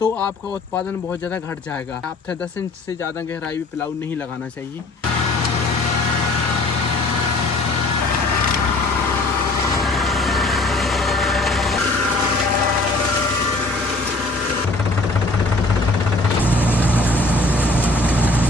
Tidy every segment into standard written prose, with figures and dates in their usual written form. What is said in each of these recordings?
तो आपका उत्पादन बहुत ज़्यादा घट जाएगा। आप 10 इंच से ज़्यादा गहराई में प्लाऊ नहीं लगाना चाहिए।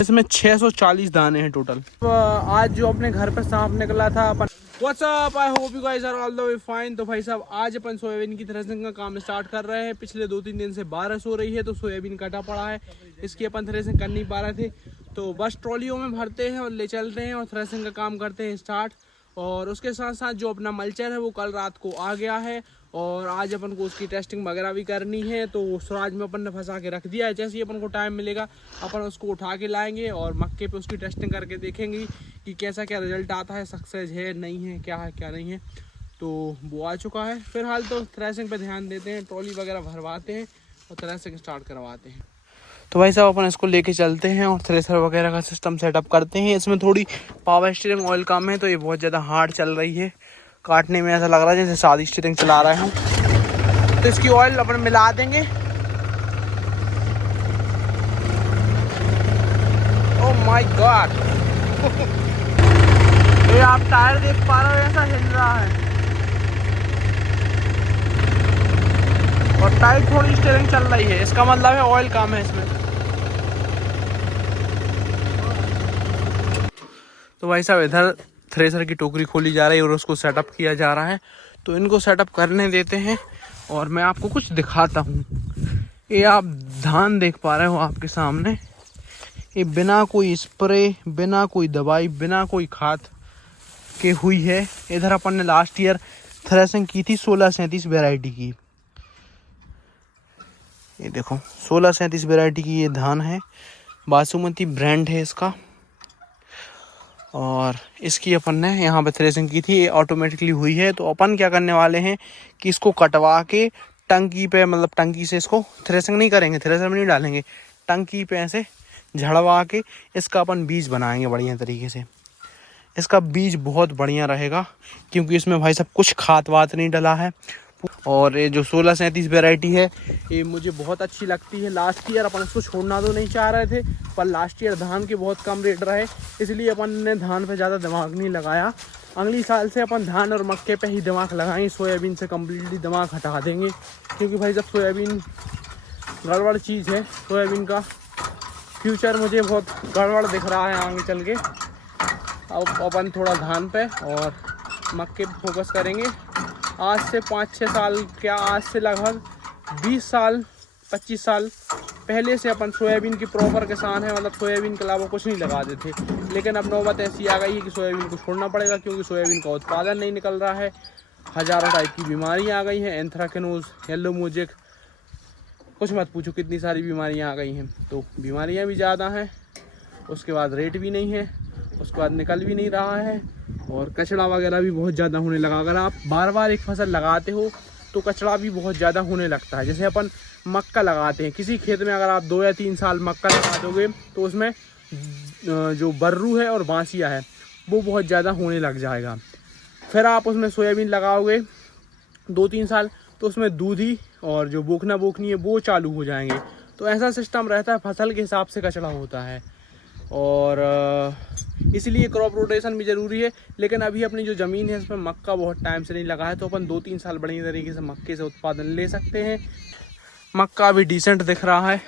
इसमें 640 दाने हैं टोटल। आज जो अपने घर पे सांप निकला था अपन What's up? I hope you guys are all the way fine। तो भाई साहब आज अपन सोयाबीन की थ्रेसिंग का काम स्टार्ट कर रहे हैं। पिछले 2-3 दिन से बारिश हो रही है तो सोयाबीन कटा पड़ा है, इसकी अपन थ्रेसिंग कर नहीं पा रहे थे। तो बस ट्रॉलियों में भरते हैं और ले चलते हैं और थ्रेसिंग का काम करते हैं स्टार्ट। और उसके साथ साथ जो अपना मल्चर है वो कल रात को आ गया है और आज अपन को उसकी टेस्टिंग वगैरह भी करनी है। तो स्वराज में अपन ने फंसा के रख दिया है। जैसे ही अपन को टाइम मिलेगा अपन उसको उठा के लाएंगे और मक्के पे उसकी टेस्टिंग करके देखेंगे कि कैसा क्या रिजल्ट आता है, सक्सेस है नहीं है, क्या है क्या नहीं है। तो वो आ चुका है। फिलहाल तो थ्रेसिंग पे ध्यान देते हैं, ट्रॉली वगैरह भरवाते हैं और थ्रेसिंग स्टार्ट करवाते हैं। तो भाई साहब अपन इसको लेके चलते हैं और थ्रेसर वगैरह का सिस्टम सेटअप करते हैं। इसमें थोड़ी पावर स्टीयरिंग ऑयल कम है तो ये बहुत ज़्यादा हार्ड चल रही है। काटने में ऐसा लग रहा है जैसे सादी स्टीयरिंग चला रहे हूँ। तो इसकी ऑयल अपन मिला देंगे। ओह माय गॉड ये आप टायर देख पा रहे हो, ऐसा हिल रहा है और टाइट थोड़ी स्टीयरिंग चल रही है। इसका मतलब है ऑयल कम है इसमें। तो भाई साहब इधर थ्रेसर की टोकरी खोली जा रही है और उसको सेटअप किया जा रहा है। तो इनको सेटअप करने देते हैं और मैं आपको कुछ दिखाता हूँ। ये आप धान देख पा रहे हो आपके सामने, ये बिना कोई स्प्रे, बिना कोई दवाई, बिना कोई खाद के हुई है। इधर अपन ने लास्ट ईयर थ्रेसिंग की थी 1637 वैरायटी की। ये देखो 1637 वैरायटी की ये धान है, बासुमती ब्रांड है इसका। और इसकी अपन ने यहाँ पे थ्रेसिंग की थी, ये ऑटोमेटिकली हुई है। तो अपन क्या करने वाले हैं कि इसको कटवा के टंकी पे, मतलब टंकी से इसको थ्रेसिंग नहीं करेंगे, थ्रेसर में नहीं डालेंगे, टंकी पे ऐसे झड़वा के इसका अपन बीज बनाएंगे बढ़िया तरीके से। इसका बीज बहुत बढ़िया रहेगा क्योंकि इसमें भाई सब कुछ खाद वाद नहीं डला है। और ये जो 1637 वैरायटी है ये मुझे बहुत अच्छी लगती है। लास्ट ईयर अपन इसको छोड़ना तो नहीं चाह रहे थे पर लास्ट ईयर धान के बहुत कम रेट रहे, इसलिए अपन ने धान पे ज़्यादा दिमाग नहीं लगाया। अगली साल से अपन धान और मक्के पे ही दिमाग लगाएंगे, सोयाबीन से कम्प्लीटली दिमाग हटा देंगे क्योंकि भाई जब सोयाबीन गड़बड़ चीज़ है, सोयाबीन का फ्यूचर मुझे बहुत गड़बड़ दिख रहा है आगे चल के। अब अपन थोड़ा धान पे और मक्के पे फोकस करेंगे। आज से 5-6 साल, क्या आज से लगभग 20 साल 25 साल पहले से अपन सोयाबीन की प्रॉपर किसान है, मतलब सोयाबीन के अलावा कुछ नहीं लगाते थे। लेकिन अब नौबत ऐसी आ गई है कि सोयाबीन को छोड़ना पड़ेगा क्योंकि सोयाबीन का उत्पादन नहीं निकल रहा है। हज़ारों टाइप की बीमारियां आ गई हैं, एंथ्राकिनोज, येलो मोजेक, कुछ मत पूछो कितनी सारी बीमारियां आ गई हैं। तो बीमारियां भी ज़्यादा हैं, उसके बाद रेट भी नहीं है, उसके बाद निकल भी नहीं रहा है और कचड़ा वगैरह भी बहुत ज़्यादा होने लगा। अगर आप बार बार एक फसल लगाते हो तो कचड़ा भी बहुत ज़्यादा होने लगता है। जैसे अपन मक्का लगाते हैं, किसी खेत में अगर आप 2 या 3 साल मक्का लगा दोगे तो उसमें जो बर्रू है और बांसिया है वो बहुत ज़्यादा होने लग जाएगा। फिर आप उसमें सोयाबीन लगाओगे 2-3 साल तो उसमें दूधी और जो बोखना बोखनी है वो चालू हो जाएंगे। तो ऐसा सिस्टम रहता है, फसल के हिसाब से कचड़ा होता है और इसलिए क्रॉप रोटेशन भी ज़रूरी है। लेकिन अभी अपनी जो ज़मीन है इसमें मक्का बहुत टाइम से नहीं लगा है तो अपन 2-3 साल बढ़िया तरीके से मक्के से उत्पादन ले सकते हैं। मक्का भी डिसेंट दिख रहा है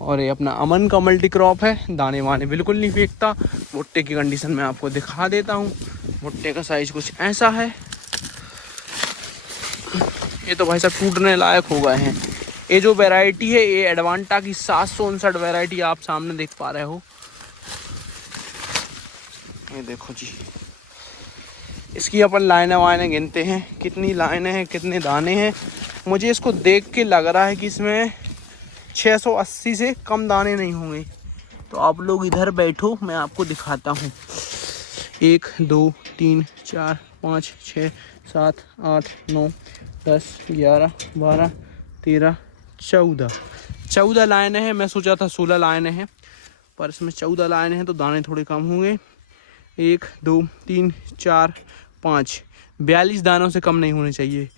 और ये अपना अमन का मल्टी क्रॉप है, दाने वाने बिल्कुल नहीं फेंकता। भुट्टे की कंडीशन में आपको दिखा देता हूँ। भुट्टे का साइज कुछ ऐसा है। ये तो भाई साहब टूटने लायक हो गए हैं। ये जो वैरायटी है ये एडवांटा की 759 वैरायटी आप सामने देख पा रहे हो। ये देखो जी, इसकी अपन लाइनें वाइनें गिनते हैं, कितनी लाइनें हैं, कितने दाने हैं। मुझे इसको देख के लग रहा है कि इसमें 680 से कम दाने नहीं होंगे। तो आप लोग इधर बैठो, मैं आपको दिखाता हूँ। 1 2 3 4 5 6 7 8 9 10 11 12 13 14 लाइनें हैं। मैं सोचा था 16 लाइनें हैं पर इसमें 14 लाइनें हैं तो दाने थोड़े कम होंगे। 1 2 3 4 5 42 दानों से कम नहीं होने चाहिए।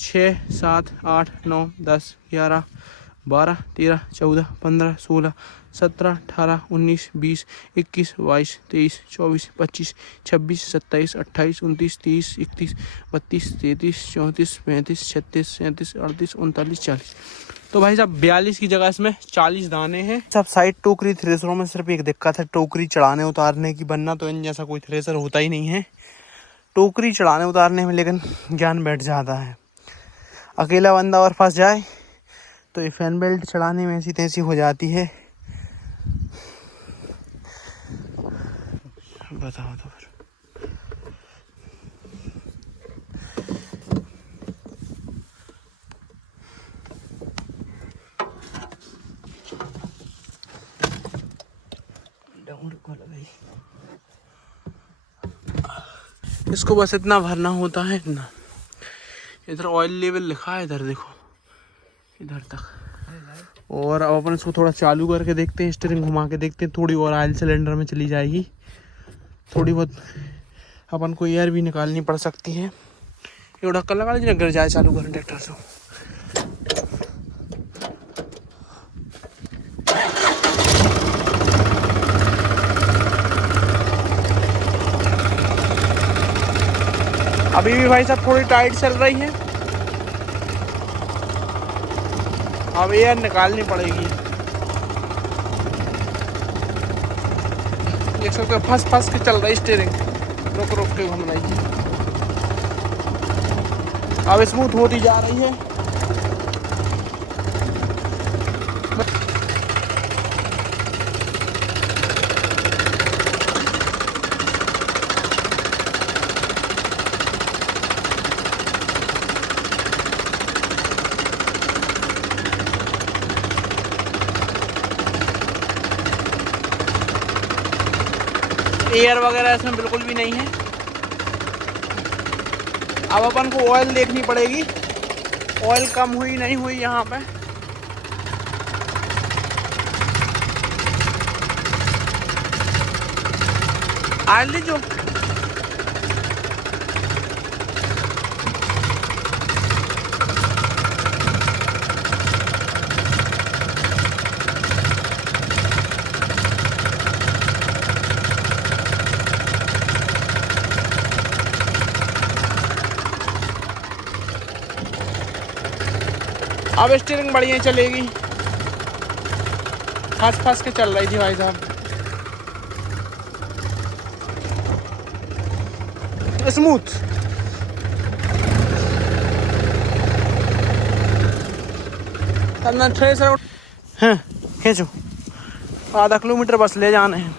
6 7 8 9 10 11 12, 13, 14, 15, 16, 17, 18, 19, 20, 21, 22, 23, 24, 25, 26, 27, 28, 29, 30, 31, 32, 33, 34, 35, 36, 37, 38, 39, 40। तो भाई साहब 42 की जगह इसमें 40 दाने हैं। सब साइड टोकरी थ्रेसरों में सिर्फ एक दिक्कत है टोकरी चढ़ाने उतारने की, बनना तो इन जैसा कोई थ्रेसर होता ही नहीं है टोकरी चढ़ाने उतारने में, लेकिन ज्ञान बैठ जाता है। अकेला बंदा और फंस जाए तो ये फैन बेल्ट चढ़ाने में ऐसी तैसी हो जाती है। बताओ तो फिर इसको बस इतना भरना होता है, इतना। इधर ऑयल लेवल लिखा है, इधर देखो, इधर तक। और अब अपन इसको थोड़ा चालू करके देखते हैं, स्टीयरिंग घुमा के देखते हैं, थोड़ी और ऑयल सिलेंडर में चली जाएगी। थोड़ी बहुत अपन को एयर भी निकालनी पड़ सकती है। ये ढक्कन लगा लीजिए, गिर जाए चालू करें ट्रैक्टर से। अभी भी भाई साहब थोड़ी टाइट चल रही है, अब एयर निकालनी पड़ेगी। देख सकते हो फंस फंस के चल रही स्टीयरिंग, रुक रुक के घूम रही है। अब स्मूथ होती जा रही है। एयर वगैरह इसमें बिल्कुल भी नहीं है। अब अपन को ऑयल देखनी पड़ेगी, ऑयल कम हुई नहीं हुई यहाँ पे। ऑयल लीजिए। अब स्टीयरिंग बढ़िया चलेगी, फंस फंस के चल रही थी भाई साहब। स्मूथ थ्रेसर हैं, खींचो। आधा किलोमीटर बस ले जाने हैं।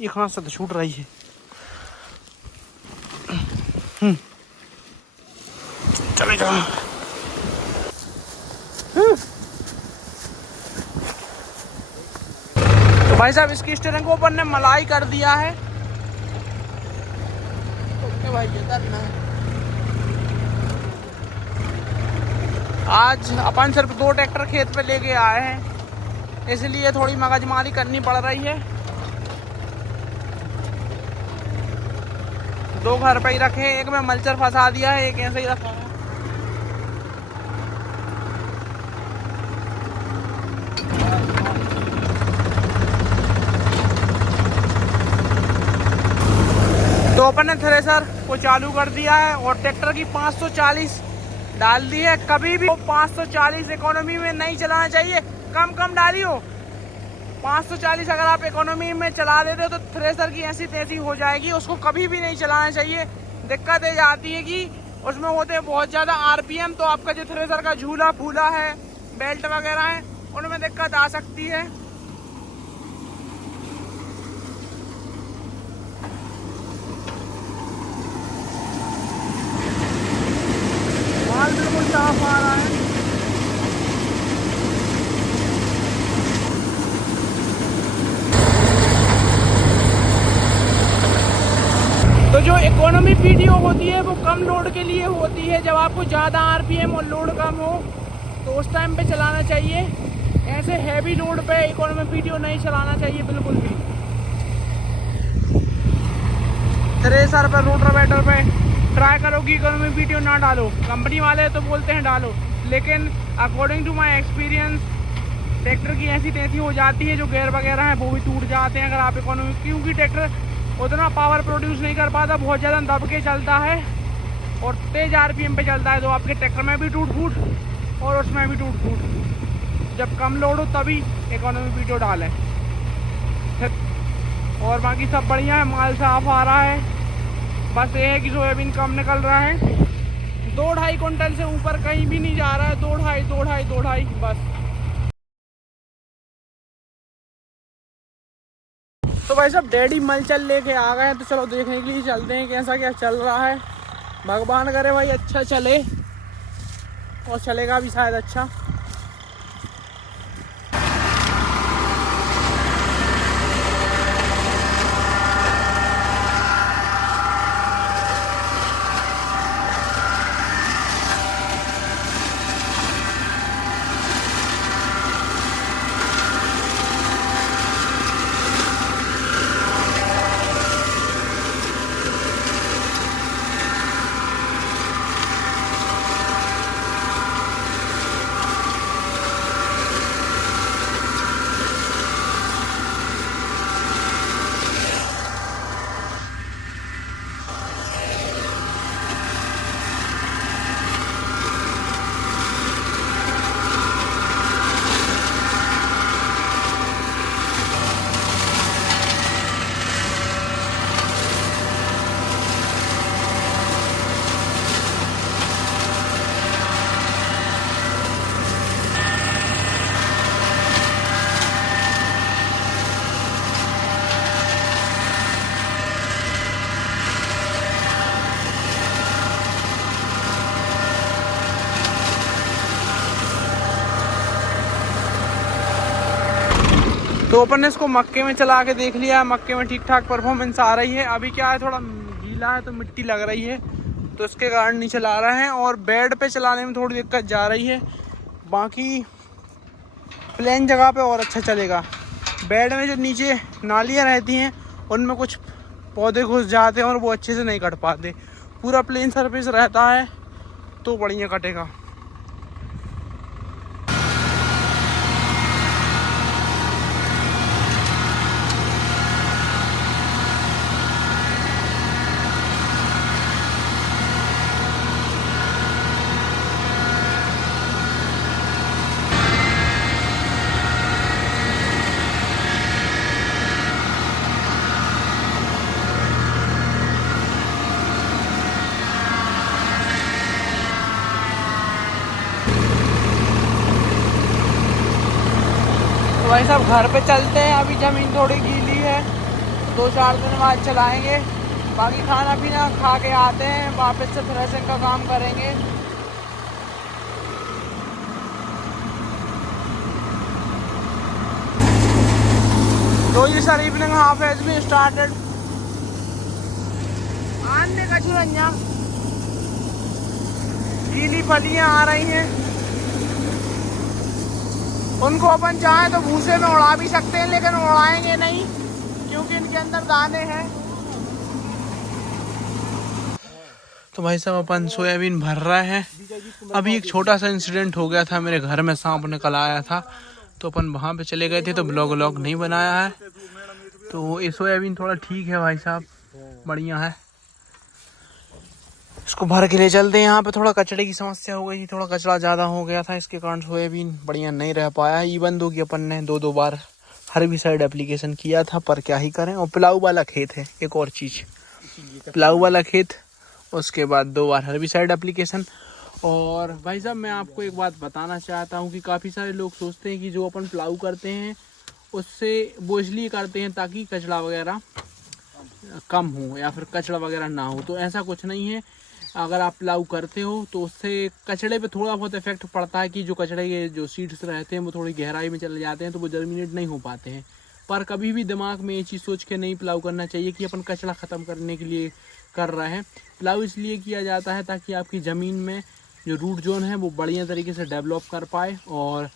ये कहाँ से तो छूट रही है। चले जाओ। तो भाई साहब इसकी स्टीयरिंग को ऊपर ने मलाई कर दिया है। तो भाई आज अपन सिर्फ 2 ट्रैक्टर खेत पे लेके आए हैं, इसलिए थोड़ी मगजमारी करनी पड़ रही है। 2 घर पे ही रखे, एक में मल्चर फंसा दिया है, एक ऐसे ही रखा है। तो अपन ने थ्रेसर को चालू कर दिया है और ट्रैक्टर की 540 डाल दी है। कभी भी 540 इकोनॉमी में नहीं चलाना चाहिए, कम कम डालियो। 540 अगर आप इकोनॉमी में चला देते हो तो थ्रेसर की ऐसी तैसी हो जाएगी, उसको कभी भी नहीं चलाना चाहिए। दिक्कत ये आती है कि उसमें होते हैं बहुत ज़्यादा आरपीएम, तो आपका जो थ्रेसर का झूला फूला है, बेल्ट वगैरह है, उनमें दिक्कत आ सकती है। माल बिल्कुल साफ आ रहा है। तो जो इकोनॉमी पीटीओ होती है वो कम लोड के लिए होती है। जब आपको ज़्यादा आरपीएम और लोड कम हो तो उस टाइम पे चलाना चाहिए। ऐसे हैवी लोड पे इकोनॉमी पीटीओ नहीं चलाना चाहिए बिल्कुल भी। थ्रेसर पे, रोटावेटर पे ट्राई करो कि इकोनॉमी पीटीओ ना डालो। कंपनी वाले तो बोलते हैं डालो, लेकिन according to my experience tractor की ऐसी तैसी हो जाती है, जो गेयर वगैरह हैं वो भी टूट जाते हैं अगर आप इकोनॉमी, क्योंकि ट्रैक्टर उतना पावर प्रोड्यूस नहीं कर पाता, बहुत ज़्यादा दब के चलता है और तेज़ RPM पे चलता है, तो आपके ट्रैक्टर में भी टूट फूट और उसमें भी टूट फूट। जब कम लोड हो तभी इकोनॉमी वीडियो डालें। और बाकी सब बढ़िया है, माल साफ आ रहा है, बस ये है कि सोयाबीन कम निकल रहा है, 2-2.5 कुंटल से ऊपर कहीं भी नहीं जा रहा है, 2-2.5 बस। तो भाई साहब डैडी मलचल लेके आ गए हैं, तो चलो देखने के लिए चलते हैं कैसा क्या चल रहा है। भगवान करे भाई अच्छा चले, और चलेगा भी शायद अच्छा। तो अपन ने इसको मक्के में चला के देख लिया, मक्के में ठीक ठाक परफॉर्मेंस आ रही है। अभी क्या है, थोड़ा गीला है तो मिट्टी लग रही है, तो इसके कारण नहीं चला रहे हैं, और बेड पे चलाने में थोड़ी दिक्कत जा रही है। बाकी प्लेन जगह पे और अच्छा चलेगा। बेड में जो नीचे नालियाँ रहती हैं उनमें कुछ पौधे घुस जाते हैं और वो अच्छे से नहीं कट पाते। पूरा प्लेन सरफेस रहता है तो बढ़िया कटेगा। भाई साहब घर पे चलते हैं, अभी ज़मीन थोड़ी गीली है, 2-4 दिन बाद चलाएंगे। बाकी खाना पीना खा के आते हैं, वापस से थ्रेसिंग का काम करेंगे। तो ये सर इवनिंग हाफ एज भी स्टार्टेड आने का चुरंजा, गीली फलियाँ आ रही हैं, उनको अपन चाहें तो भूसे में उड़ा भी सकते हैं, लेकिन उड़ाएंगे नहीं क्योंकि इनके अंदर दाने हैं। तो भाई साहब अपन सोयाबीन भर रहे हैं। अभी एक छोटा सा इंसिडेंट हो गया था, मेरे घर में सांप निकल आया था, तो अपन वहाँ पे चले गए थे, तो ब्लॉग नहीं बनाया है। तो ये सोयाबीन थोड़ा ठीक है भाई साहब, बढ़िया है। इसको भर के ले चलते हैं। यहाँ पे थोड़ा कचड़े की समस्या हो गई थी, थोड़ा कचरा ज़्यादा हो गया था, इसके कारण सोयाबीन बढ़िया नहीं रह पाया। इवन दो कि अपन ने 2 बार हर्बिसाइड एप्लीकेशन किया था, पर क्या ही करें। और प्लाऊ वाला खेत है, एक और चीज़, प्लाऊ वाला खेत, उसके बाद 2 बार हर्बिसाइड एप्लीकेशन। और भाई साहब मैं आपको एक बात बताना चाहता हूँ कि काफ़ी सारे लोग सोचते हैं कि जो अपन प्लाऊ करते हैं उससे वो इसलिए करते हैं ताकि कचरा वगैरह कम हो या फिर कचरा वगैरह ना हो, तो ऐसा कुछ नहीं है। अगर आप प्लाऊ करते हो तो उससे कचड़े पे थोड़ा बहुत इफेक्ट पड़ता है कि जो कचड़े के जो सीड्स रहते हैं वो थोड़ी गहराई में चले जाते हैं, तो वो जर्मिनेट नहीं हो पाते हैं। पर कभी भी दिमाग में ये चीज़ सोच के नहीं प्लाऊ करना चाहिए कि अपन कचरा ख़त्म करने के लिए कर रहे हैं। प्लाऊ इसलिए किया जाता है ताकि आपकी ज़मीन में जो रूट जोन है वो बढ़िया तरीके से डेवलप कर पाए। और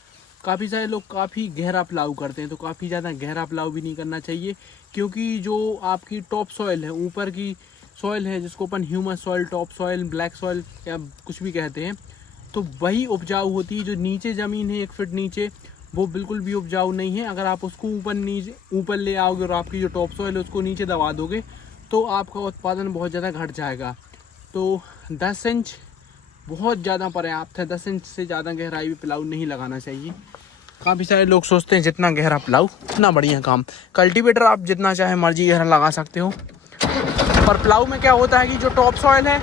काफ़ी सारे लोग काफ़ी गहरा प्लाऊ करते हैं, तो काफ़ी ज़्यादा गहरा प्लाऊ भी नहीं करना चाहिए, क्योंकि जो आपकी टॉप सॉइल है, ऊपर की सॉइल है, जिसको अपन humus soil, top soil, black soil या कुछ भी कहते हैं, तो वही उपजाऊ होती है। जो नीचे ज़मीन है 1 फीट नीचे, वो बिल्कुल भी उपजाऊ नहीं है। अगर आप उसको ऊपर ले आओगे और आपकी जो टॉप सॉइल है उसको नीचे दबा दोगे तो आपका उत्पादन बहुत ज़्यादा घट जाएगा। तो 10 इंच बहुत ज़्यादा पर्याप्त है। 10 इंच से ज़्यादा गहराई में प्लाऊ नहीं लगाना चाहिए। काफ़ी सारे लोग सोचते हैं जितना गहरा प्लाऊ उतना बढ़िया काम। कल्टीवेटर आप जितना चाहे मर्जी गहरा लगा सकते हो, पर प्लाऊ में क्या होता है कि जो टॉप सॉइल है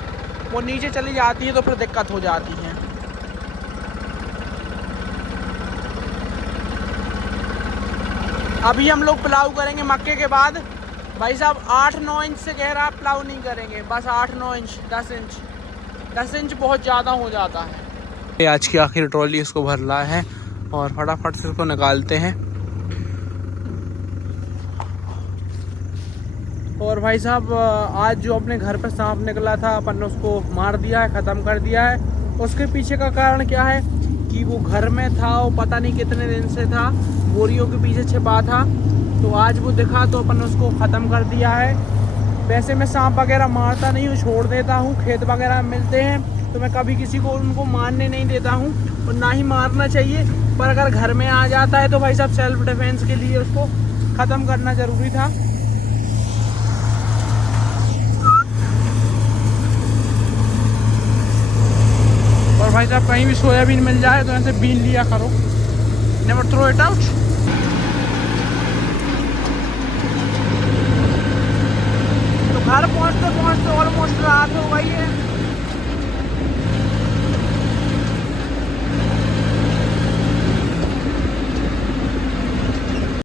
वो नीचे चली जाती है तो फिर दिक्कत हो जाती है। अभी हम लोग प्लाऊ करेंगे मक्के के बाद। भाई साहब 8-9 इंच से गहरा प्लाऊ नहीं करेंगे, बस 8-9 इंच, 10 इंच। 10 इंच बहुत ज़्यादा हो जाता है। आज की आखिरी ट्रॉली इसको भर रहा है और फटाफट से इसको निकालते हैं। और भाई साहब आज जो अपने घर पे सांप निकला था अपन ने उसको मार दिया है, ख़त्म कर दिया है। उसके पीछे का कारण क्या है कि वो घर में था, वो पता नहीं कितने दिन से था, बोरियों के पीछे छिपा था। तो आज वो दिखा तो अपन ने उसको ख़त्म कर दिया है। वैसे मैं सांप वगैरह मारता नहीं हूँ, छोड़ देता हूँ। खेत वगैरह मिलते हैं तो मैं कभी किसी को उनको मारने नहीं देता हूँ और ना ही मारना चाहिए। पर अगर घर में आ जाता है तो भाई साहब सेल्फ डिफेंस के लिए उसको ख़त्म करना ज़रूरी था। और भाई साहब कहीं भी सोयाबीन मिल जाए तो ऐसे बीन लिया करो, नेवर थ्रो इट आउट। तो घर पहुँचते पहुँचते ऑलमोस्ट रात हो गई है।